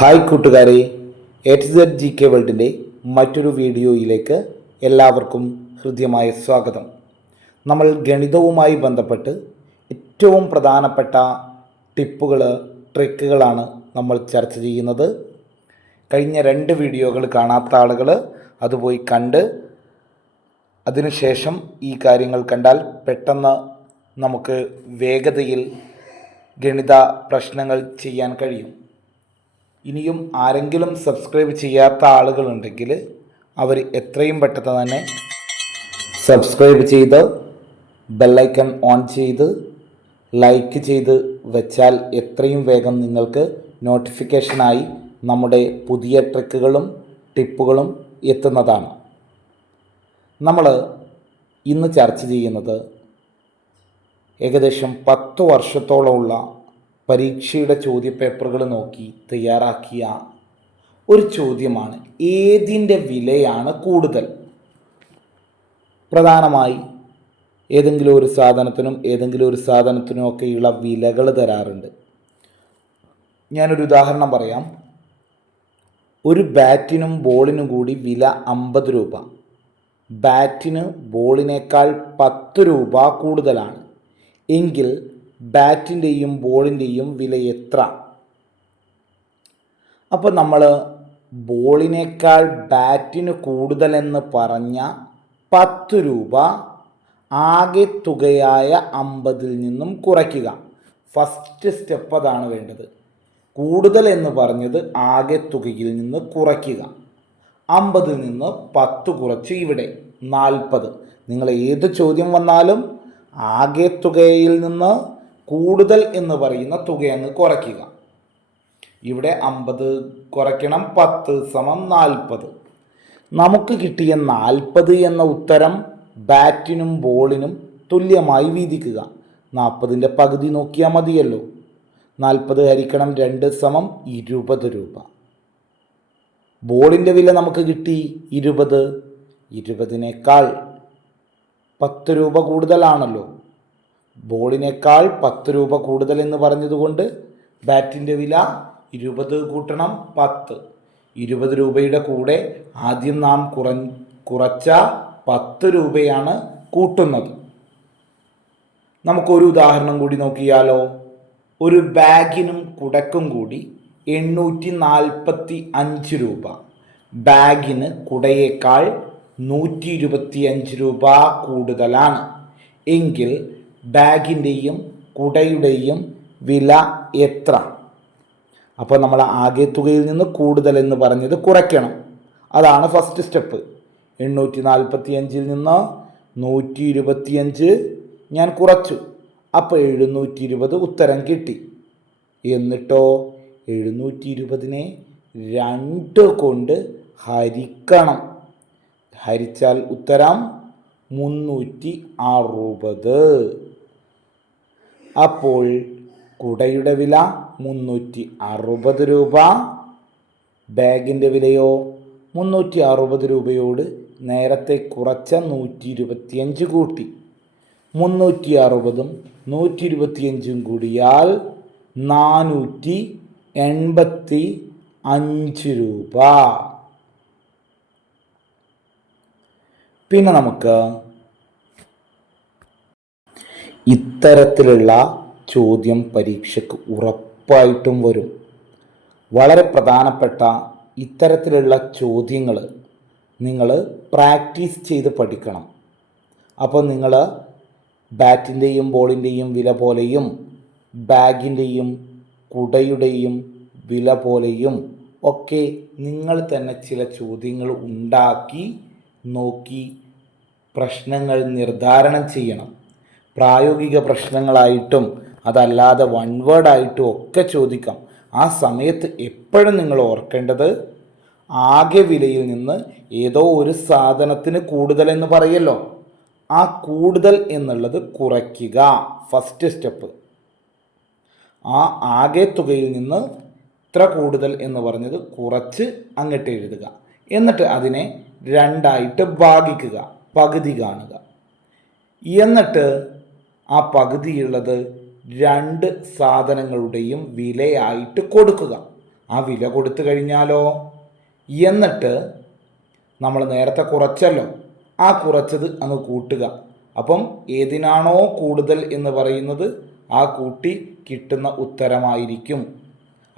Hi കൂട്ടുകാരെ, HZGK വേൾഡിൻ്റെ മറ്റൊരു വീഡിയോയിലേക്ക് എല്ലാവർക്കും ഹൃദ്യമായ സ്വാഗതം. നമ്മൾ ഗണിതവുമായി ബന്ധപ്പെട്ട് ഏറ്റവും പ്രധാനപ്പെട്ട ടിപ്പുകൾ, ട്രിക്കുകളാണ് നമ്മൾ ചർച്ച ചെയ്യുന്നത്. കഴിഞ്ഞ 2 വീഡിയോകൾ കാണാത്ത ആളുകൾ അത് പോയി കണ്ട് അതിനുശേഷം ഈ കാര്യങ്ങൾ കണ്ടാൽ പെട്ടെന്ന് നമുക്ക് വേഗതയിൽ ഗണിത പ്രശ്നങ്ങൾ ചെയ്യാൻ കഴിയും. ഇനിയും ആരെങ്കിലും സബ്സ്ക്രൈബ് ചെയ്യാത്ത ആളുകളുണ്ടെങ്കിൽ അവർ എത്രയും പെട്ടെന്ന് തന്നെ സബ്സ്ക്രൈബ് ചെയ്ത് ബെല്ലൈക്കൺ ഓൺ ചെയ്ത് ലൈക്ക് ചെയ്ത് വെച്ചാൽ എത്രയും വേഗം നിങ്ങൾക്ക് നോട്ടിഫിക്കേഷനായി നമ്മുടെ പുതിയ ട്രിക്കുകളും ടിപ്പുകളും എത്തുന്നതാണ്. നമ്മൾ ഇന്ന് ചർച്ച ചെയ്യുന്നത് ഏകദേശം 10 വർഷത്തോളമുള്ള പരീക്ഷയുടെ ചോദ്യപേപ്പറുകൾ നോക്കി തയ്യാറാക്കിയ ഒരു ചോദ്യമാണ്. ഏതിൻ്റെ വിലയാണ് കൂടുതൽ? പ്രധാനമായി ഏതെങ്കിലും ഒരു സാധനത്തിനും ഒക്കെയുള്ള വിലകൾ തരാറുണ്ട്. ഞാനൊരു ഉദാഹരണം പറയാം. ഒരു ബാറ്റിനും ബോളിനും കൂടി വില 50 രൂപ. ബാറ്റിന് ബോളിനേക്കാൾ 10 രൂപ കൂടുതലാണ് എങ്കിൽ ബാറ്റിൻ്റെയും ബോളിൻ്റെയും വില എത്ര? അപ്പോൾ നമ്മൾ ബോളിനേക്കാൾ ബാറ്റിന് കൂടുതലെന്ന് പറഞ്ഞ 10 രൂപ ആകെ തുകയായ 50-ൽ നിന്നും കുറയ്ക്കുക. ഫസ്റ്റ് സ്റ്റെപ്പ് അതാണ് വേണ്ടത്. കൂടുതൽ എന്ന് പറഞ്ഞത് ആകെ തുകയിൽ നിന്ന് കുറയ്ക്കുക. 50-ൽ നിന്ന് 10 കുറച്ച് ഇവിടെ 40. നിങ്ങൾ ഏത് ചോദ്യം വന്നാലും ആകെ തുകയിൽ നിന്ന് കൂടുതൽ എന്ന് പറയുന്ന തുകയങ്ങ് കുറയ്ക്കുക. ഇവിടെ 50 കുറയ്ക്കണം 10 = 40. നമുക്ക് കിട്ടിയ 40 എന്ന ഉത്തരം ബാറ്റിനും ബോളിനും തുല്യമായി വീതിക്കുക. 40ൻ്റെ പകുതി നോക്കിയാൽ മതിയല്ലോ. 40 ഹരിക്കണം 2 = 20 രൂപ. ബോളിൻ്റെ വില നമുക്ക് കിട്ടി 20. 20നേക്കാൾ 10 രൂപ കൂടുതലാണല്ലോ. ബോളിനേക്കാൾ 10 രൂപ കൂടുതൽ എന്ന് പറഞ്ഞതുകൊണ്ട് ബാറ്റിൻ്റെ വില 20 കൂട്ടണം 10. 20 രൂപയുടെ കൂടെ ആദ്യം നാം കുറച്ച 10 രൂപയാണ് കൂട്ടുന്നത്. നമുക്കൊരു ഉദാഹരണം കൂടി നോക്കിയാലോ. ഒരു ബാഗിനും കുടക്കും കൂടി 845 രൂപ. ബാഗിന് കുടയേക്കാൾ 125 രൂപ കൂടുതലാണ് എങ്കിൽ ബാഗിൻ്റെയും കുടയുടെയും വില എത്ര? അപ്പോൾ നമ്മൾ ആകെ തുകയിൽ നിന്ന് കൂടുതൽ എന്ന് പറഞ്ഞത് കുറയ്ക്കണം. അതാണ് ഫസ്റ്റ് സ്റ്റെപ്പ്. 845-ൽ നിന്ന് 125 ഞാൻ കുറച്ചു. അപ്പോൾ 720 ഉത്തരം കിട്ടി. എന്നിട്ടോ 720-നെ 2 കൊണ്ട് ഹരിക്കണം. ഹരിച്ചാൽ ഉത്തരം 360. അപ്പോൾ കുടയുടെ വില 360 രൂപ. ബാഗിൻ്റെ വിലയോ 360 രൂപയോട് നേരത്തെ കുറച്ച 125 കൂട്ടി. 360-ഉം 125-ഉം കൂടിയാൽ 485 രൂപ. പിന്നെ നമുക്ക് ഇത്തരത്തിലുള്ള ചോദ്യം പരീക്ഷയ്ക്ക് ഉറപ്പായിട്ടും വരും. വളരെ പ്രധാനപ്പെട്ട ഇത്തരത്തിലുള്ള ചോദ്യങ്ങൾ നിങ്ങൾ പ്രാക്ടീസ് ചെയ്ത് പഠിക്കണം. അപ്പോൾ നിങ്ങൾ ബാറ്റിൻ്റെയും ബോളിൻ്റെയും വില പോലെയും ബാഗിൻ്റെയും കുടയുടെയും വില പോലെയും ഒക്കെ നിങ്ങൾ തന്നെ ചില ചോദ്യങ്ങൾ ഉണ്ടാക്കി നോക്കി പ്രശ്നങ്ങൾ നിർദ്ധാരണം ചെയ്യണം. പ്രായോഗിക പ്രശ്നങ്ങളായിട്ടും അതല്ലാതെ 1 വേർഡായിട്ടും ഒക്കെ ചോദിക്കാം. ആ സമയത്ത് എപ്പോഴും നിങ്ങൾ ഓർക്കേണ്ടത് ആകെ വിലയിൽ നിന്ന് ഏതോ ഒരു സാധനത്തിന് കൂടുതലെന്ന് പറയല്ലോ, ആ കൂടുതൽ എന്നുള്ളത് കുറയ്ക്കുക. First step. ആ ആകെ തുകയിൽ നിന്ന് ഇത്ര കൂടുതൽ എന്ന് പറഞ്ഞത് കുറച്ച് അങ്ങോട്ട് എഴുതുക. എന്നിട്ട് അതിനെ 2ആയിട്ട് ഭാഗിക്കുക, പകുതി കാണുക. എന്നിട്ട് ആ പകുതിയുള്ളത് 2 സാധനങ്ങളുടെയും വിലയായിട്ട് കൊടുക്കുക. ആ വില കൊടുത്തു കഴിഞ്ഞാലോ? എന്നിട്ട് നമ്മൾ നേരത്തെ കുറച്ചല്ലോ, ആ കുറച്ചത് അങ്ങ് കൂട്ടുക. അപ്പം ഏതിനാണോ കൂടുതൽ എന്ന് പറയുന്നത് ആ കൂട്ടി കിട്ടുന്ന ഉത്തരമായിരിക്കും.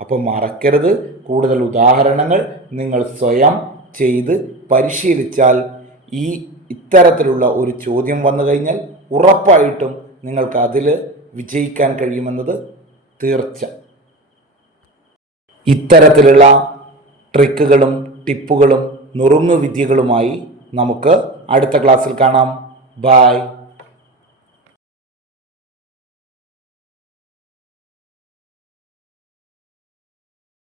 അപ്പം മറക്കരുത്, കൂടുതൽ ഉദാഹരണങ്ങൾ നിങ്ങൾ സ്വയം ചെയ്ത് പരിശീലിച്ചാൽ ഇത്തരത്തിലുള്ള ഒരു ചോദ്യം വന്നു കഴിഞ്ഞാൽ ഉറപ്പായിട്ടും നിങ്ങൾക്ക് അതിൽ വിജയിക്കാൻ കഴിയുമെന്നത് തീർച്ച. ഇത്തരത്തിലുള്ള ട്രിക്കുകളും ടിപ്പുകളും നുറുങ്ങുവിദ്യകളുമായി നമുക്ക് അടുത്ത ക്ലാസ്സിൽ കാണാം. ബൈ.